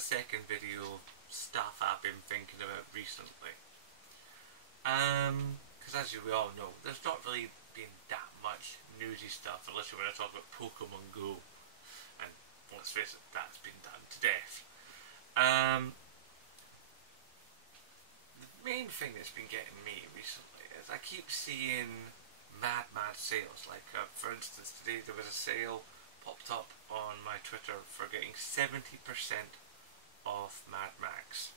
the second video of stuff I've been thinking about recently. Because as we all know, there's not really been that much newsy stuff unless you want to talk about Pokemon Go. And let's face it, that's been done to death. The main thing that's been getting me recently is I keep seeing mad sales. Like, for instance, today there was a sale popped up on my Twitter for getting 70% off Mad Max.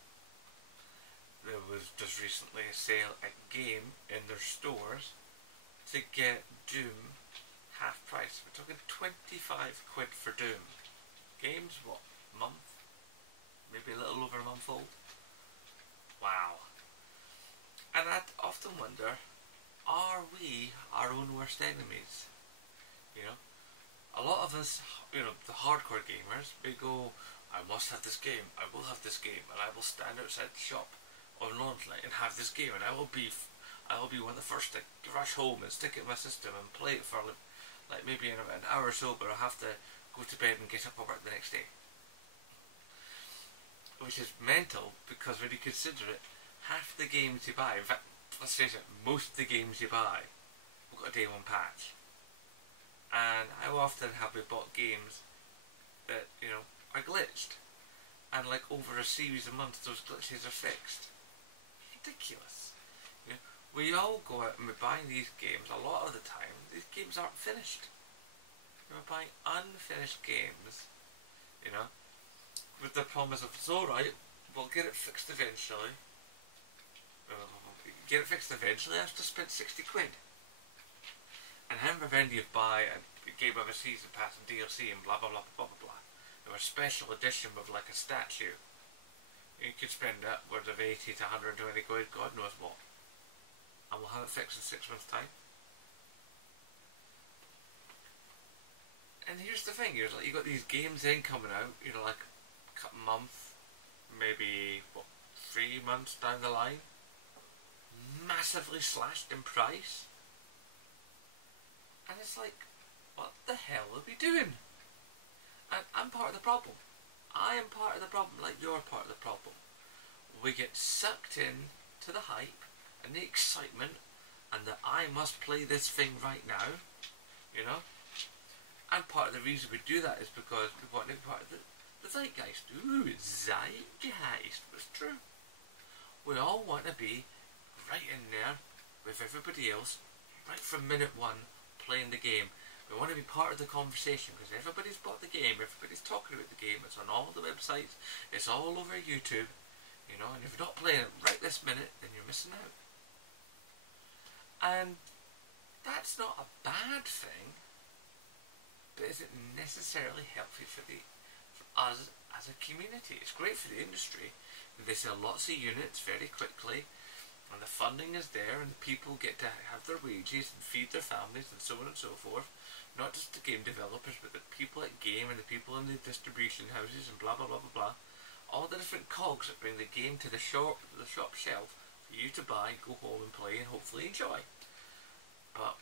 There was just recently a sale at Game in their stores to get Doom half price. We're talking 25 quid for Doom. Game's what, month? Maybe a little over a month old? Wow. And I often wonder, are we our own worst enemies? You know? A lot of us, the hardcore gamers, we go, I must have this game, I will have this game, and I will stand outside the shop on launch night and have this game, and I will be one of the first to rush home and stick it in my system and play it for like maybe in about an hour or so, but I'll have to go to bed and get up for work the next day. Which is mental, because when you consider it, half the games you buy, in fact, let's face it, most of the games you buy will got a day one patch. And how often have we bought games that, are glitched? And like over a series of months those glitches are fixed. Ridiculous. We all go out and we're buying these games, a lot of the time, these games aren't finished. We're buying unfinished games, with the promise of, it's alright, we'll get it fixed eventually. Get it fixed eventually after spent 60 quid. And how many you buy a game of a season pass and DLC and blah blah blah blah blah blah. Or a special edition with like a statue. You could spend upwards of 80 to 120 quid, God knows what. And we'll have it fixed in 6 months' time. And here's the thing, you got these games then coming out, like a month, maybe 3 months down the line, massively slashed in price. And it's like, what the hell are we doing? And I'm part of the problem. I am part of the problem, like you're part of the problem. We get sucked in to the hype and the excitement and that I must play this thing right now, And part of the reason we do that is because we want to be part of the zeitgeist. Ooh, zeitgeist. It's true. We all want to be right in there with everybody else, right from minute one, playing the game. We want to be part of the conversation because everybody's bought the game, everybody's talking about the game, it's on all the websites, it's all over YouTube, and if you're not playing it right this minute, then you're missing out. And that's not a bad thing, but is it necessarily healthy for us as a community? It's great for the industry. They sell lots of units very quickly, and the funding is there, and the people get to have their wages and feed their families and so on and so forth. Not just the game developers, but the people at Game and the people in the distribution houses and blah blah blah blah blah. All the different cogs that bring the game to the shop shelf for you to buy, go home and play and hopefully enjoy. But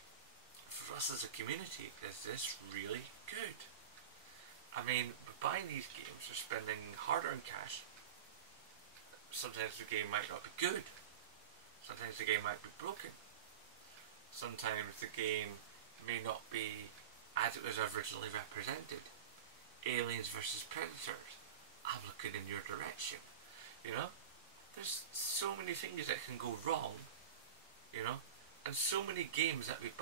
for us as a community, is this really good? I mean, we're buying these games, we're spending hard-earned cash. Sometimes the game might not be good. Sometimes the game might be broken. Sometimes the game may not be as it was originally represented. Aliens versus Predators. I'm looking in your direction. There's so many things that can go wrong. And so many games that we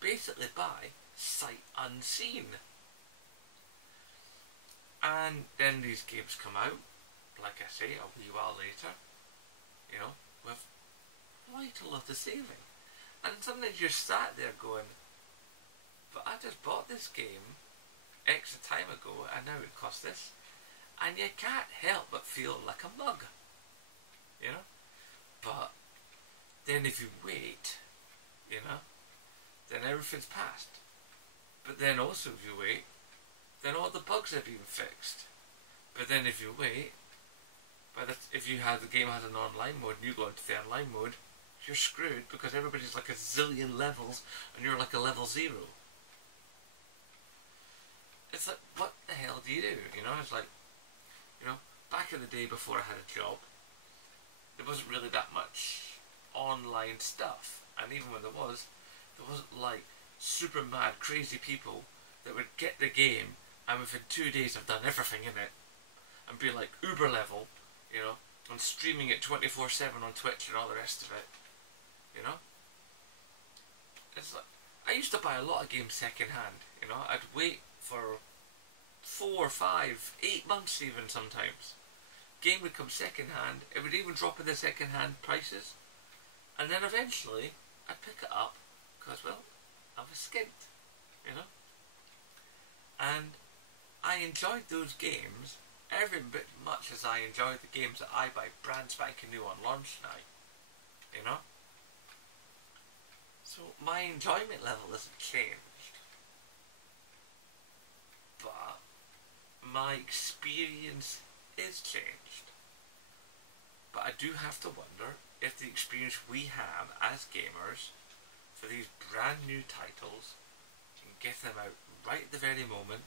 basically buy sight unseen. And then these games come out, like I say, a wee while later, with little of the saving. And sometimes you're sat there going, but I just bought this game X time ago and now it costs this. And you can't help but feel like a mug. But then if you wait, then everything's passed. But then also if you wait, then all the bugs have been fixed. But then if you wait, if the game has an online mode and you go into the online mode, you're screwed because everybody's like a zillion levels and you're like a level 0. It's like, what the hell do? It's like, back in the day before I had a job, there wasn't really that much online stuff. And even when there wasn't like super mad, crazy people that would get the game and within 2 days have done everything in it and be like Uber level, you know, and streaming it 24/7 on Twitch and all the rest of it, you know. It's like, I used to buy a lot of games second hand, you know. I'd wait for 4, 5, 8 months even sometimes. Game would come second hand, it would even drop in the second hand prices, and then eventually I'd pick it up because, well, I was skint, you know. And I enjoyed those games every bit much as I enjoy the games that I buy brand spanking new on launch night, you know. So my enjoyment level hasn't changed, but my experience is changed. But I do have to wonder if the experience we have as gamers for these brand new titles and get them out right at the very moment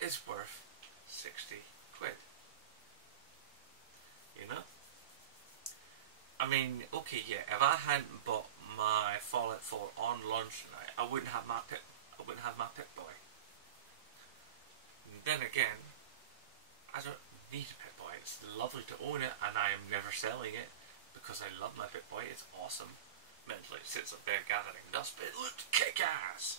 is worth 60 quid. You know? I mean, okay, yeah, if I hadn't bought my Fallout 4 on launch night, I wouldn't have my Pip-Boy. And then again, I don't need a Pip-Boy. It's lovely to own it, and I am never selling it because I love my Pip-Boy. It's awesome. Mentally, it sits up there gathering dust, but it looks kick-ass.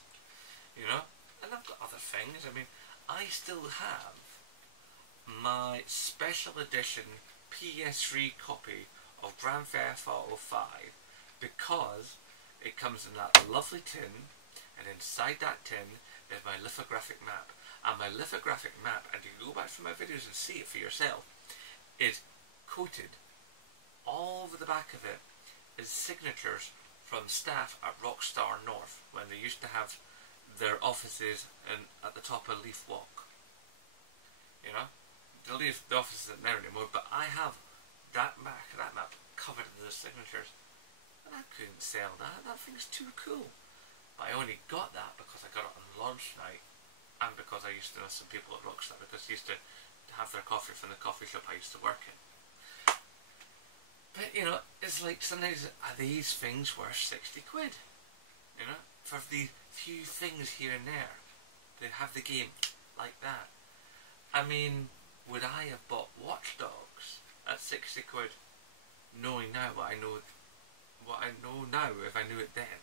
You know? And I've got other things. I mean, I still have my special edition PS3 copy of Grand Theft Auto 5 because it comes in that lovely tin, and inside that tin is my lithographic map. And my lithographic map, and you can go back through my videos and see it for yourself, is coated. All over the back of it is signatures from staff at Rockstar North when they used to have their offices at the top of Leaf Walk. You know? The office isn't there anymore, but I have that map covered in those signatures. And I couldn't sell that. That thing's too cool. But I only got that because I got it on launch night, and because I used to know some people at Rockstar, because they used to have their coffee from the coffee shop I used to work in. But, you know, it's like sometimes, are these things worth 60 quid? You know? For these few things here and there. They have the game like that. I mean, would I have bought Watch Dogs at 60 quid, knowing now what I know now if I knew it then?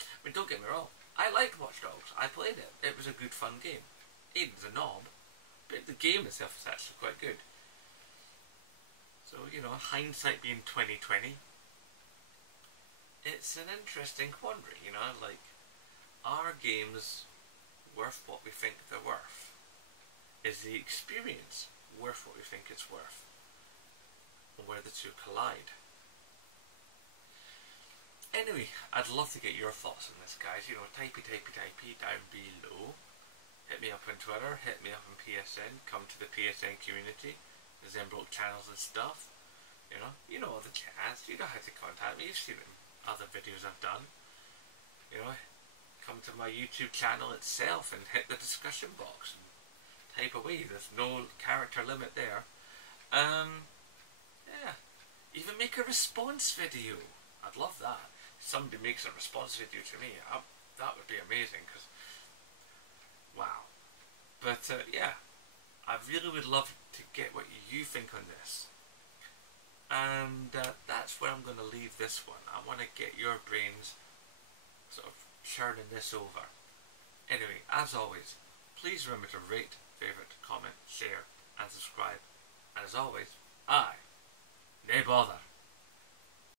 I mean, don't get me wrong, I liked Watch Dogs. I played it. It was a good fun game. Aiden's a knob, but the game itself is actually quite good. So, you know, hindsight being 2020, it's an interesting quandary, you know, like, are games worth what we think they're worth? Is the experience worth what we think it's worth? Or where the two collide? Anyway, I'd love to get your thoughts on this, guys. You know, typey down below. Hit me up on Twitter, hit me up on PSN, come to the PSN community, the Zenbroke channels and stuff. You know all the jazz. You know how to contact me. You've seen it in other videos I've done. You know, come to my YouTube channel itself and hit the discussion box and type away. There's no character limit there. Yeah. Even make a response video. I'd love that. If somebody makes a response video to me, that would be amazing, because wow. But yeah, I really would love to get what you think on this. And that's where I'm going to leave this one. I want to get your brains sort of churning this over. Anyway, as always, please remember to rate, favourite, comment, share and subscribe. And as always, I nae bother.